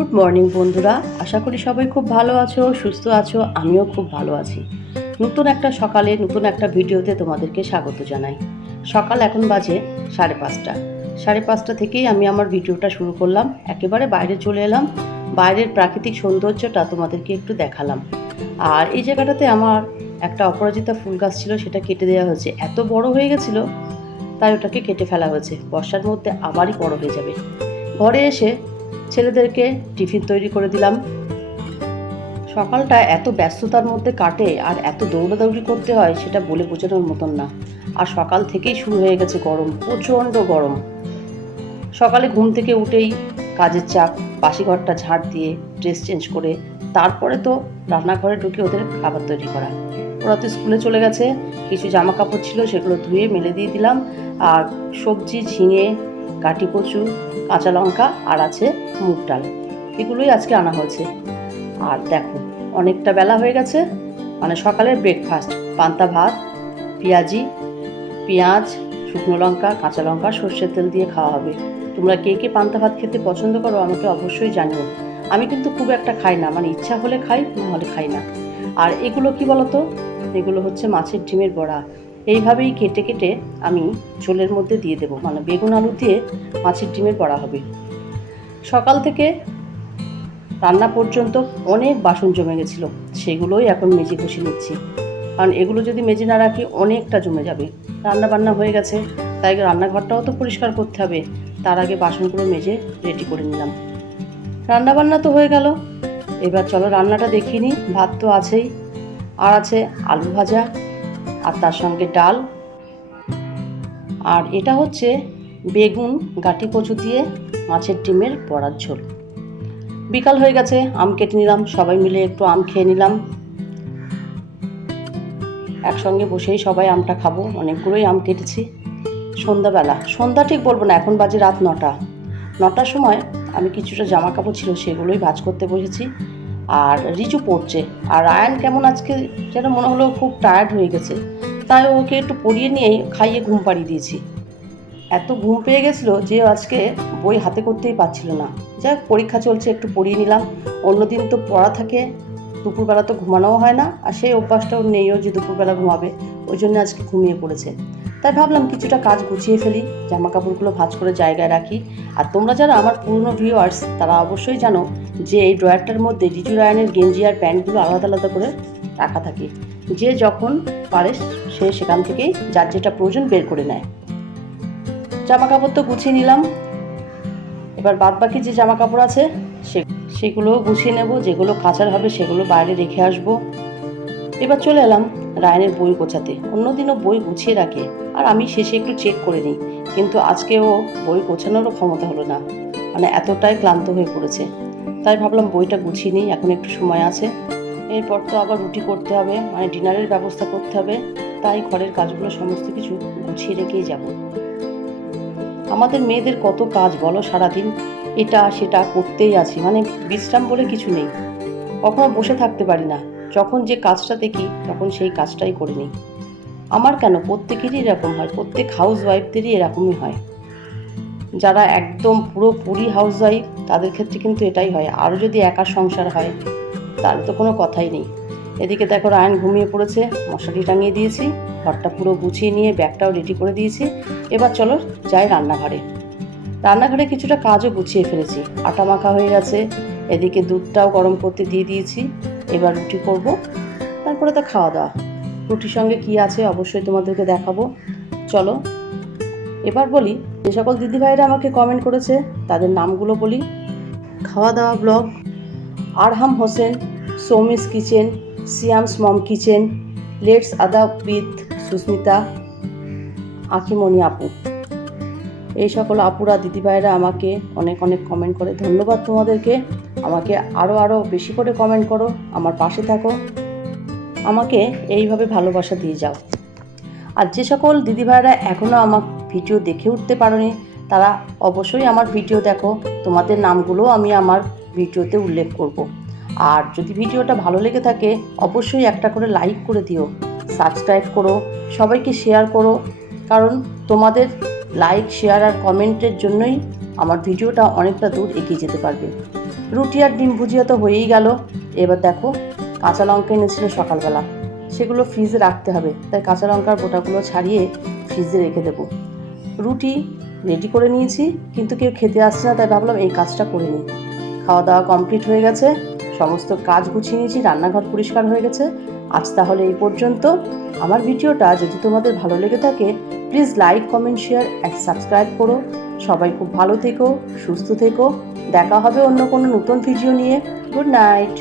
Good morning বন্ধুরা, আশা করি সবাই খুব ভালো আছো, সুস্থ আছো। আমিও খুব ভালো আছি। নতুন একটা সকালে নতুন একটা ভিডিওতে তোমাদেরকে স্বাগত জানাই। সকাল এখন বাজে 5:30। 5:30 থেকেই আমি আমার ভিডিওটা শুরু করলাম। একেবারে বাইরে চলে এলাম, বাইরের প্রাকৃতিক সৌন্দর্যটা তোমাদেরকে একটু দেখালাম। আর এই জায়গাটাতে আমার একটা অপরাজিতা ফুল গাছ ছিল, সেটা কেটে দেওয়া হয়েছে। এত বড় হয়ে গেছিলো, তাই ওটাকে কেটে ফেলা হয়েছে। বর্ষার মধ্যে আবারই বড় হয়ে যাবে। ঘরে এসে ছেলেদেরকে টিফিন তৈরি করে দিলাম। সকালটা এত ব্যস্ততার মধ্যে কাটে আর এত দৌড়াদৌড়ি করতে হয়, সেটা বলে বোঝানোর মতন না। আর সকাল থেকেই শুরু হয়ে গেছে গরম, প্রচণ্ড গরম। সকালে ঘুম থেকে উঠেই কাজের চাপ, বাসি ঘরটা ঝাড় দিয়ে ড্রেস চেঞ্জ করে তারপরে তো রান্নাঘরে ঢুকে ওদের খাবার তৈরি করা। ওরা তো স্কুলে চলে গেছে। কিছু জামা কাপড় ছিল, সেগুলো ধুয়ে মেলে দিয়ে দিলাম। আর সবজি ঝিঙে, কাটি কচু, কাঁচা লঙ্কা আর আছে মুগ ডাল, এগুলোই আজকে আনা হয়েছে। আর দেখো, অনেকটা বেলা হয়ে গেছে। মানে সকালের ব্রেকফাস্ট, পান্তা ভাত, পেঁয়াজ, শুকনো লঙ্কা, কাঁচা লঙ্কা, সর্ষের তেল দিয়ে খাওয়া হবে। তোমরা কে কে পান্তা ভাত খেতে পছন্দ করো আমাকে অবশ্যই জানিও। আমি কিন্তু খুব একটা খাই না, মানে ইচ্ছা হলে খাই, না হলে খাই না। আর এগুলো কি বলতো, এগুলো হচ্ছে মাছের ডিমের বড়া। এইভাবেই কেটে কেটে আমি ঝোলের মধ্যে দিয়ে দেবো, মানে বেগুন আলু দিয়ে মাছের ডিমের বড়া হবে। সকাল থেকে রান্না পর্যন্ত অনেক বাসন জমে গেছিলো, সেগুলোই এখন মেজে ঘষে নিচ্ছি। কারণ এগুলো যদি মেজে না রাখি অনেকটা জমে যাবে। রান্না বান্না হয়ে গেছে, তাই রান্নাঘরটাও তো পরিষ্কার করতে হবে। তার আগে বাসনগুলো মেজে রেডি করে নিলাম। রান্না বান্না তো হয়ে গেল, এবার চলো রান্নাটা দেখিয়ে নিই। ভাত তো আছেই, আর আছে আলু ভাজা, আর তার সঙ্গে ডাল। আর এটা হচ্ছে বেগুন গাটি কচু দিয়ে মাছের ডিমের বড়ার ঝোল। বিকাল হয়ে গেছে, আম কেটে নিলাম, সবাই মিলে একটু আম খেয়ে নিলাম। একসঙ্গে বসেই সবাই আমটা খাবো, অনেকগুলোই আম কেটেছি। সন্ধ্যা ঠিক বলবো না, এখন বাজে রাত 9টার সময় আমি কিছুটা জামা কাপড় ছিল, সেগুলোই ভাঁজ করতে বসেছি। আর রিচু পড়ছে, আর আয়ান কেমন আজকে যেন মনে হলো খুব টায়ার্ড হয়ে গেছে, তাই ওকে একটু পড়িয়ে নিয়েই খাইয়ে ঘুম পাড়িয়ে দিয়েছি। এত ঘুম পেয়ে গেছিলো যে আজকে বই হাতে করতেই পারছিল না। যাই হোক, পরীক্ষা চলছে, একটু পড়িয়ে নিলাম। অন্যদিন তো পড়া থাকে, দুপুরবেলা তো ঘুমানোও হয় না, আর সেই অভ্যাসটাও নেইও যে দুপুরবেলা ঘুমাবে। ওই জন্য আজকে ঘুমিয়ে পড়েছে। তাই ভাবলাম কিছুটা কাজ গুছিয়ে ফেলি, জামা কাপড়গুলো ভাঁজ করে জায়গায় রাখি। আর তোমরা যারা আমার পুরনো ভিউয়ার্স, তারা অবশ্যই জানো যে এই ড্রয়ারটার মধ্যে রিজু রায়ানের গেঞ্জি আর প্যান্টগুলো আলাদা আলাদা করে রাখা থাকে। যে যখন পারে সে সেখান থেকেই যার যেটা প্রয়োজন বের করে নেয়। জামা কাপড় তো গুছিয়ে নিলাম, এবার বাদ বাকি যে জামা কাপড় আছে সেগুলোও গুছিয়ে নেব। যেগুলো কাচার হবে সেগুলো বাইরে রেখে আসবো। এবার চলে এলাম রায়ানের বই গোছাতে। অন্যদিনও বই গুছিয়ে রাখে, আর আমি শেষে একটু চেক করে নিই, কিন্তু আজকেও বই গোছানোরও ক্ষমতা হলো না, মানে এতটাই ক্লান্ত হয়ে পড়েছে। তাই ভাবলাম বইটা গুছিয়ে নিই, এখন একটু সময় আছে। এরপর তো আবার রুটি করতে হবে, মানে ডিনারের ব্যবস্থা করতে হবে। তাই ঘরের কাজগুলো সমস্ত কিছু গুছিয়ে রেখেই যাব। আমাদের মেয়েদের কত কাজ বলো, সারাদিন এটা সেটা করতেই আছি, মানে বিশ্রাম বলে কিছু নেই। কখনো বসে থাকতে পারি না, যখন যে কাজটা দেখি তখন সেই কাজটাই করে নিই। আমার কেন, প্রত্যেকেরই এরকম হয়, প্রত্যেক হাউস ওয়াইফদেরই এরকমই হয়। যারা একদম পুরোপুরি হাউস ওয়াইফ তাদের ক্ষেত্রে কিন্তু এটাই হয়। আরও যদি একার সংসার হয় তাহলে তো কোনো কথাই নেই। এদিকে দেখো রায়ান ঘুমিয়ে পড়েছে, মশারি টাঙিয়ে দিয়েছি, ঘরটা পুরো গুছিয়ে নিয়ে ব্যাগটাও রেডি করে দিয়েছি। এবার চলো যাই রান্নাঘরে কিছুটা কাজও গুছিয়ে ফেলেছি। আটা মাখা হয়ে গেছে, এদিকে দুধটাও গরম করতে দিয়ে দিয়েছি। এবার রুটি করব, তারপরে তো খাওয়া দাওয়া। রুটির সঙ্গে কী আছে অবশ্যই তোমাদেরকে দেখাবো। চলো এবার বলি, যে সকল দিদিভাইরা আমাকে কমেন্ট করেছে তাদের নামগুলো বলি। খাওয়া দাওয়া blog, Arham Hossain, Soumi's kitchen, Siam's mom kitchen, let's Adab with Susmita, Akimoni আপু, এই সকল আপুরা দিদিভাইরা আমাকে অনেক অনেক কমেন্ট করে। ধন্যবাদ তোমাদেরকে। আমাকে আরও বেশি করে কমেন্ট করো, আমার পাশে থাকো, আমাকে এইভাবে ভালোবাসা দিয়ে যাও। আর যে সকল দিদিভাইরা এখনও আমার ভিডিও দেখে উঠতে পারোনি, তারা অবশ্যই আমার ভিডিও দেখো। তোমাদের নামগুলো আমি আমার ভিডিওতে উল্লেখ করব। আর যদি ভিডিওটা ভালো লেগে থাকে অবশ্যই একটা করে লাইক করে দিও, সাবস্ক্রাইব করো, সবাইকে শেয়ার করো। কারণ তোমাদের লাইক, শেয়ার আর কমেন্টের জন্যই আমার ভিডিওটা অনেকটা দূর এগিয়ে যেতে পারবে। রুটি আর ডিম ভুজিয়া তো হয়েই গেল। এবার দেখো কাঁচা লঙ্কা এনেছিল সকালবেলা, সেগুলো ফ্রিজে রাখতে হবে, তাই কাঁচা লঙ্কার বোটাগুলো ছাড়িয়ে ফ্রিজে রেখে দেবো। রুটি রেডি করে নিয়েছি, কিন্তু কেউ খেতে আসছে না, তাই ভাবলাম এই কাজটা করে নিই। খাওয়া দাওয়া কমপ্লিট হয়ে গেছে, সমস্ত কাজ গুছিয়ে নিয়েছি, রান্নাঘর পরিষ্কার হয়ে গেছে। আজ তাহলে এই পর্যন্ত। আমার ভিডিওটা যদি তোমাদের ভালো লেগে থাকে please like, comment, share and subscribe করো। সবাই খুব ভালো থেকো, সুস্থ থেকো। দেখা হবে অন্য কোনো নতুন ভিডিও নিয়ে। Good night.